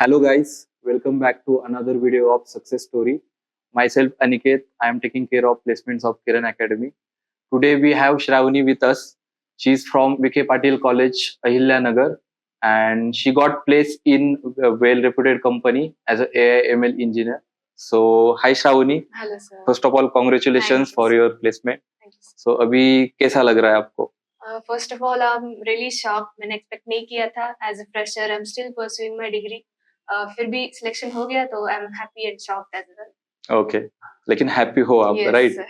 Hello guys, welcome back to another video of success story. Myself Aniket, I am taking care of placements of Kiran Academy. Today we have Shravani with us. She is from VK Patil College, Ahilya Nagar, and she got placed in a well-reputed company as an AI ML engineer. So hi Shravani. Hello sir. First of all, congratulations Thank you. for your placement. Thank you. So अभी कैसा लग रहा है आपको? First of all, I'm really shocked. मैंने expect नहीं किया था. As a fresher, I'm still pursuing my degree. फिर भी selection हो गया तो I'm happy and shocked as well. Okay, लेकिन हैप्पी हो आप, Yes, राइट? sir.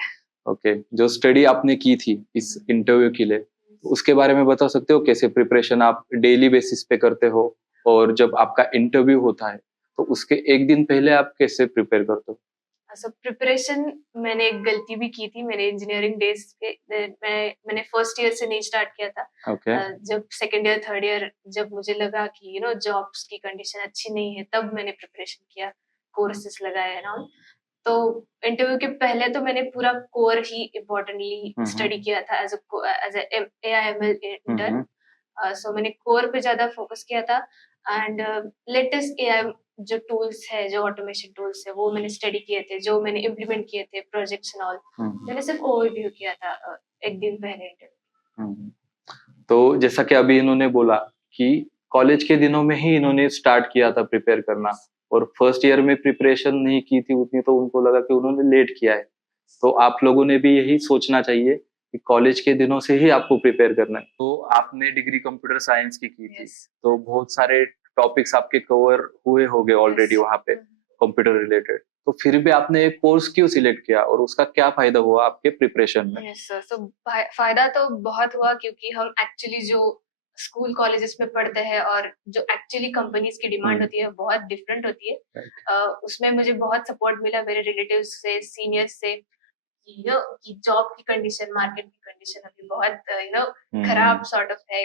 ओके, जो स्टडी आपने की थी इस इंटरव्यू के लिए, उसके बारे में बता सकते हो? कैसे प्रिपरेशन आप डेली बेसिस पे करते हो, और जब आपका इंटरव्यू होता है तो उसके एक दिन पहले आप कैसे प्रिपेयर करते हो? प्रिपरेशन मैंने एक गलती भी की थी मेरे इंजीनियरिंग डेज पे. मैंने फर्स्ट ईयर से नहीं स्टार्ट किया था. ओके. जब सेकंड ईयर थर्ड ईयर जब मुझे लगा कि जॉब्स की कंडीशन अच्छी नहीं है, तब मैंने प्रिपरेशन किया, कोर्सेस लगाए एंड ऑल. तो इंटरव्यू के पहले तो मैंने पूरा कोर ही इम्पोर्टेंटली स्टडी किया था एज एआईएमएल इंटर्न. सो मैंने कोर पे ज्यादा फोकस किया था. एंड लेटेस्ट एआई जो टूल्स है, जो ऑटोमेशन टूल्स है, वो मैंने स्टडी किए थे, जो मैंने इम्प्लीमेंट किए थे प्रोजेक्ट्स एंड ऑल. मैंने सिर्फ ओवरव्यू किया था एक दिन पहले इंटरव्यू. तो जैसा कि अभी इन्होंने बोला कि कॉलेज के दिनों में ही इन्होंने स्टार्ट किया था प्रिपेयर करना, और फर्स्ट ईयर में प्रिपरेशन नहीं की थी उतनी, तो उनको लगा कि उन्होंने लेट किया है. तो आप लोगों ने भी यही सोचना चाहिए कि कॉलेज के दिनों से ही आपको प्रिपेयर करना है. तो आपने डिग्री कंप्यूटर साइंस की थी. Yes. तो बहुत सारे टॉपिक्स आपके कवर हुए होंगे ऑलरेडी Yes. वहां पे कंप्यूटर रिलेटेड. तो फिर भी आपने एक कोर्स क्यों सिलेक्ट किया, और उसका क्या फायदा हुआ आपके प्रिपरेशन में? Yes sir. फायदा तो बहुत हुआ, क्योंकि हम एक्चुअली जो स्कूल कॉलेजेस में पढ़ते हैं और जो एक्चुअली कंपनीज की डिमांड होती है बहुत डिफरेंट होती है. उसमें मुझे बहुत सपोर्ट मिला मेरे रिलेटिव्स से, सीनियर्स से, कि जॉब की कंडीशन, मार्केट की कंडीशन अभी बहुत खराब सॉर्ट ऑफ है.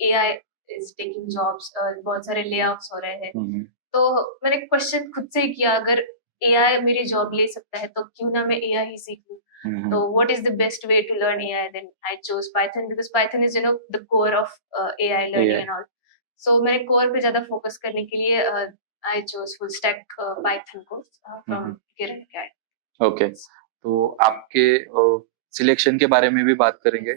एआई इज टेकिंग जॉब्स, बहुत सारे ले ऑफ्स हो रहे हैं. तो मैंने क्वेश्चन खुद से ही किया, अगर एआई मेरी जॉब ले सकता है तो क्यों ना मैं एआई ही सीख लूं. So what is the best way to learn AI? Then I chose Python, because Python is the core of AI learning AI. and all. So मैंने core पे ज़्यादा focus करने के लिए I chose full stack Python course from Kiran Academy. Okay. तो आपके selection के बारे में भी बात करेंगे.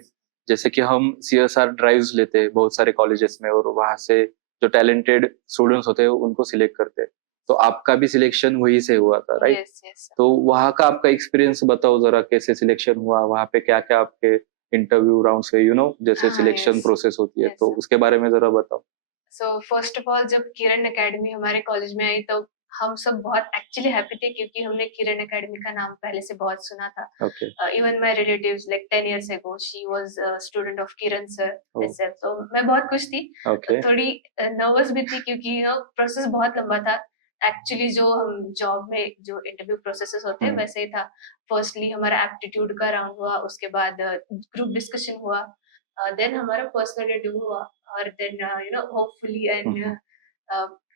जैसे कि हम सीएसआर ड्राइव्स लेते हैं बहुत सारे कॉलेजेस में, और वहां से जो टैलेंटेड स्टूडेंट्स होते हैं उनको सिलेक्ट करते हैं. तो आपका भी सिलेक्शन वहीं से हुआ था, राइट? Yes, yes. तो वहाँ का आपका एक्सपीरियंस बताओ जरा, कैसे सिलेक्शन हुआ, वहाँ पे क्या क्या आपके इंटरव्यू राउंड्स हुए, जैसे सिलेक्शन yes. प्रोसेस होती है, Yes, तो sir. उसके बारे में जरा बताओ. सो फर्स्ट ऑफ ऑल जब किरण एकेडमी हमारे कॉलेज में आई, तो हम सब बहुत एक्चुअली हैप्पी थे, क्योंकि हमने किरण एकेडमी का नाम पहले से बहुत सुना था. Okay. Even my relatives like 10 years ago she was a student of Kiran sir Oh. itself. तो मैं बहुत खुश थी. ओके. थोड़ी नर्वस भी थी, क्योंकि प्रोसेस बहुत लंबा था. एक्चुअली जो हम जॉब में जो इंटरव्यू प्रोसेसेस होते हैं वैसे ही था. फर्स्टली हमारा एप्टीट्यूड का राउंड हुआ, उसके बाद ग्रुप डिस्कशन हुआ, देन हमारा पर्सनल इंटरव्यू हुआ, और then hopefully and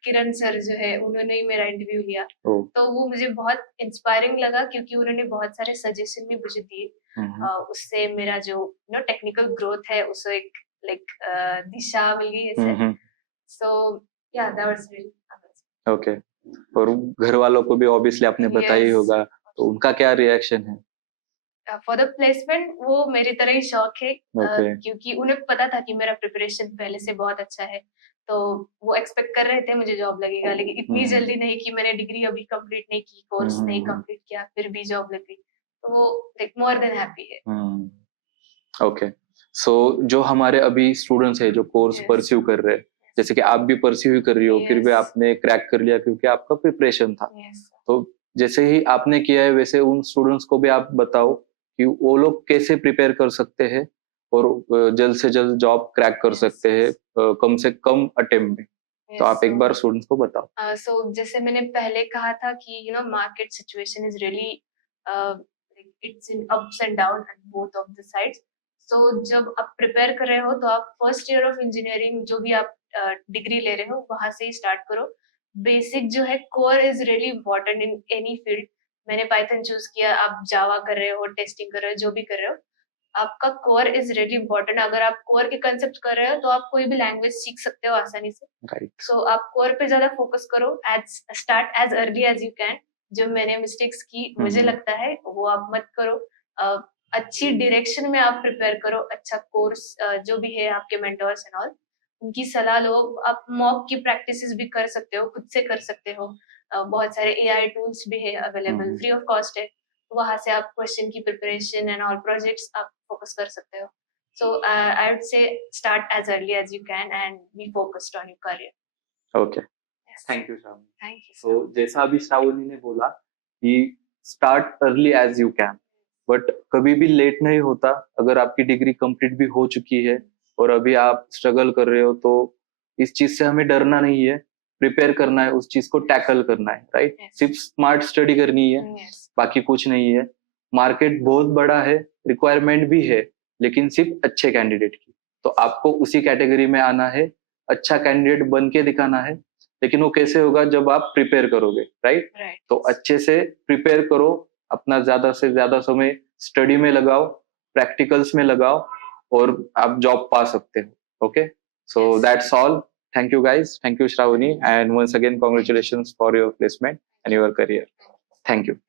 Kiran sir जो है उन्होंने ही मेरा इंटरव्यू लिया. Oh. तो वो मुझे बहुत इंस्पायरिंग लगा, क्योंकि उन्होंने बहुत सारे सजेशन भी मुझे दिए. उससे मेरा जो टेक्निकल ग्रोथ है उसको एक लाइक दिशा मिल गई ऐसे. सो या दैट वाज रियली. ओके. और घर वालों को भी ऑब्वियसली आपने बताया ही Yes. होगा, तो उनका क्या रिएक्शन है? फॉर द प्लेसमेंट वो मेरी तरह ही शौक है. Okay. क्योंकि उन्हें पता था कि मेरा प्रिपरेशन पहले से बहुत अच्छा है, तो वो एक्सपेक्ट कर रहे थे मुझे जॉब लगेगा, लेकिन इतनी जल्दी नहीं कि मैंने डिग्री अभी कंप्लीट नहीं की, कोर्स नहीं कंप्लीट किया, फिर भी जॉब लग गई. तो वो लाइक मोर देन हैप्पी है. ओके. सो जो हमारे अभी स्टूडेंट्स हैं जो कोर्स Yes. परस्यू कर रहे हैं, जैसे कि आप भी परस्यू ही कर रही हो, फिर भी Yes. आपने क्रैक कर लिया क्योंकि आपका प्रिपरेशन था. Yes. तो जैसे ही आपने किया है वैसे उन स्टूडेंट्स को भी आप बताओ कि वो लोग कैसे प्रिपेयर कर सकते हैं और जल्द से जल्द जॉब क्रैक कर Yes. सकते हैं कम से कम अटेम्प्ट में. तो आप एक बार स्टूडेंट्स को बताओ. सो जैसे मैंने पहले कहा था कि market situation is really it's in ups and down at both of the sides. So जब आप प्रिपेयर कर रहे हो तो आप फर्स्ट ईयर ऑफ इंजीनियरिंग जो भी आप डिग्री ले रहे हो वहां से ही स्टार्ट करो. बेसिक जो है core is really important in any field. मैंने पाइथन चूज किया, आप जावा कर रहे हो, टेस्टिंग कर रहे हो, जो भी कर रहे हो, आपका कोर इज रियली इम्पोर्टेंट। अगर आप कोर के कंसेप्ट कर रहे हो तो आप कोई भी लैंग्वेज सीख सकते हो आसानी से। राइट। सो आप कोर पे ज्यादा फोकस करो, start as early as you can. जो मैंने मिस्टेक्स की मुझे लगता है वो आप मत करो। अच्छी डायरेक्शन में आप प्रिपेयर करो, अच्छा कोर्स जो भी है आपके मेंटोर्स एंड ऑल उनकी सलाह लो। आप मॉक की प्रैक्टिसेस भी कर सकते हो, खुद से कर सकते हो। बहुत सारे एआई टूल्स भी है अवेलेबल, फ्री ऑफ कॉस्ट है। वहां से आप क्वेश्चन की प्रिपरेशन एंड ऑल प्रोजेक्ट्स आप फोकस कर सकते हो। So I would say start as early as you can and be focused on your career. Okay, thank you Shravani. Thank you. तो जैसा अभी श्रावणी ने बोला कि start early as you can, but कभी भी लेट नहीं होता। अगर आपकी डिग्री कंप्लीट भी हो चुकी है और अभी आप स्ट्रगल कर रहे हो तो इस चीज से हमें डरना नहीं है, प्रिपेयर करना है, उस चीज को टैकल करना है, राइट। सिर्फ स्मार्ट स्टडी करनी है, बाकी कुछ नहीं है। मार्केट बहुत बड़ा है, रिक्वायरमेंट भी है, लेकिन सिर्फ अच्छे कैंडिडेट की। तो आपको उसी कैटेगरी में आना है, अच्छा कैंडिडेट बन के दिखाना है। लेकिन वो कैसे होगा, जब आप प्रिपेयर करोगे, राइट। तो अच्छे से प्रिपेयर करो, अपना ज्यादा से ज्यादा समय स्टडी में लगाओ, प्रैक्टिकल्स में लगाओ, और आप जॉब पा सकते हो। Okay, so that's all. Thank you guys. Thank you Shravani, and once again congratulations for your placement and your career. Thank you.